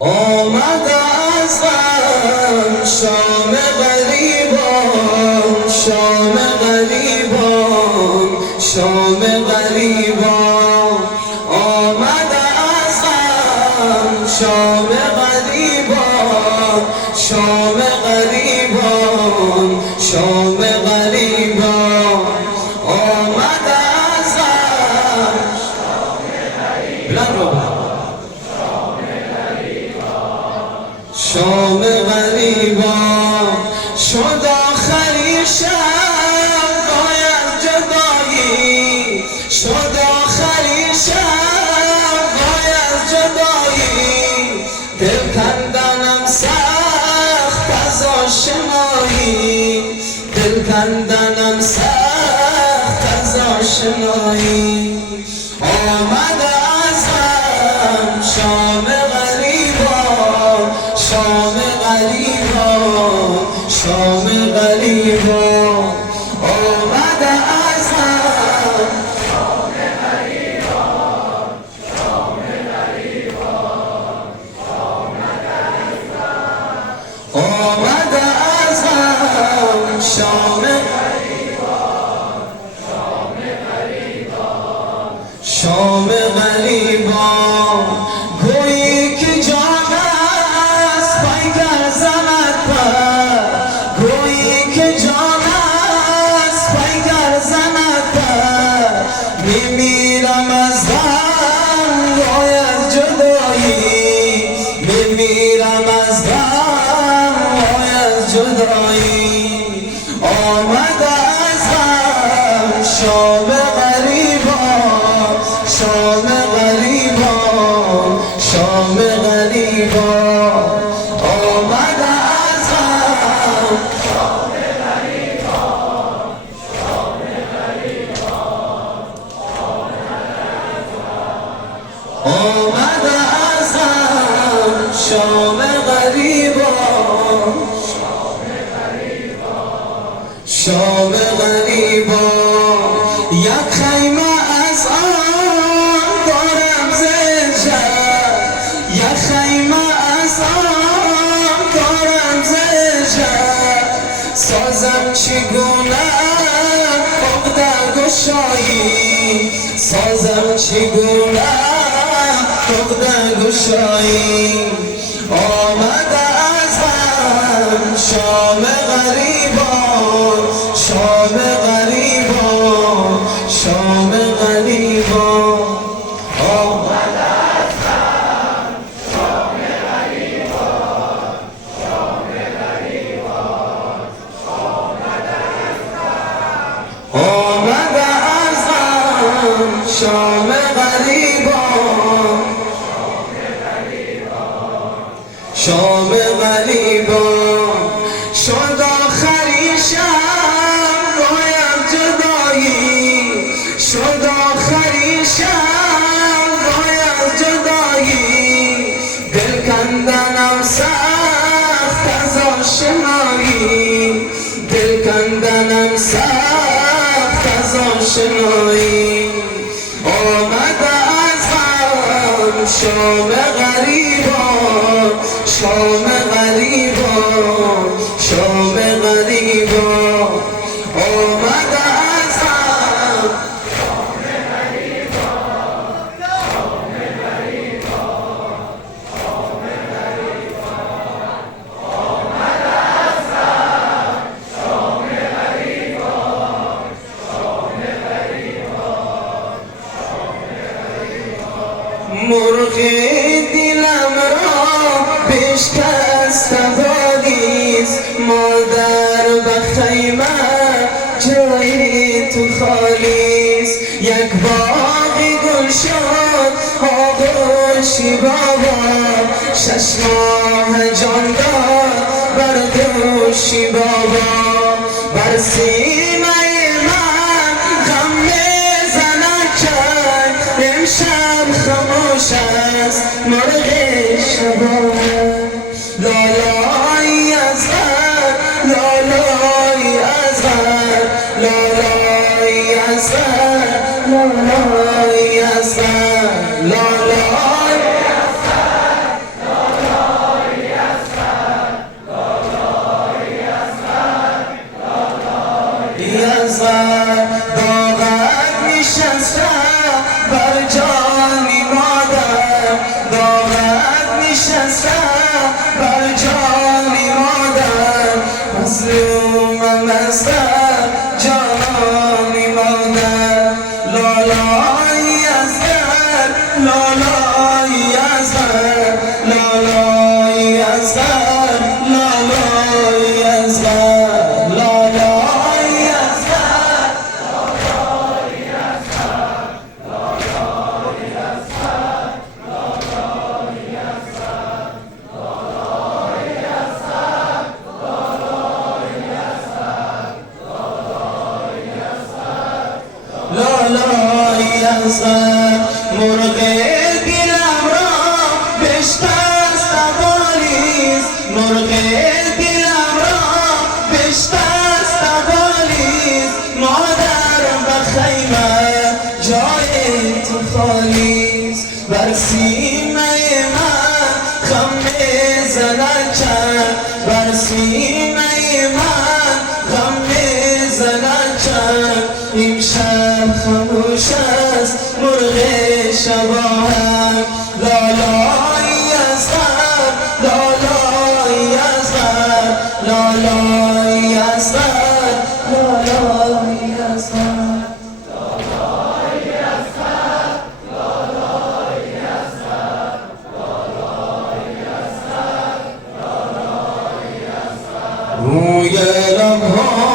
آمد از غم شام غریبان، شام غریبان، شام غریبان. آمد از غم شام غریبان، شام غریبان، شام غریبان. آمد از غم شام غریبان. شد آخری شب باید جدایی، شد آخری شب باید جدایی. دل کندنم سخت از آشنایی، دل کندنم سخت از آشنایی. آمد از غم شام غریبان، شام غریبان، شام غریبان. آمد از غم شام غریبان، شام غریبان، آمد از غم. آمد از غم شام غریبان، شام غریبان، شام غریبان. گویی که جان است پیکر زند پر، گویی که جان است پیکر زند پر. میمیرم از غم وای از جدایی، میمیرم از غم وای از جدایی. آمد از غم شام غریبان، شام غریبان، شام غریبان. آمد از غم شام غریبان، شام غریبان، آمد از غم شام غریبان، شام غریبان. یک خیمه از آن دارم زشت، یک خیمه از آن دارم زشت. سازم چگونه عقده گشایی، سازم چگونه عقده گشایی. آمد از غم شام غریبان، شام غریبان، شام غریبان. آمد از غم شام غریبان، شام غریبان، آمد از غم. آمد از غم شام غریبان، شام غریبان. شد آخری شب باید جدایی، شد آخری شب باید جدایی. دل کندنم سخت از آشنایی، دل کندنم سخت از آشنایی. آمد از غم شام غریبان، شام غریبان، شام غریبان. آمد از غم شام غریبان، شام غریبان، شام غریبان. آمد از غم شام غریبان، شام غریبان، شام غریبان. مرغ دلم را بشکست بادیست، مادر به خیمه جای تو خالیست. یک باغ گل شد آغوشی بابا، 6 ماه جان داد بر دوشی بابا. بر سینه من غم میزند چند، امشب خاموش است مرغ شبانه. لالای از غم، لالای از غم، لالای از غم، لالای از غم، لالای از غم، لالای لالای اصغر لالای اصغر لالای اصغر لالای اصغر مرغ دلم را بشکست قالیست مرغ دلم را بشکست قالیست مادر و خیمه جای تو خالیست بر سینه من خم میزند چند بر سینه من خم میزند چند امشب خموش است مرغ شباهم لالا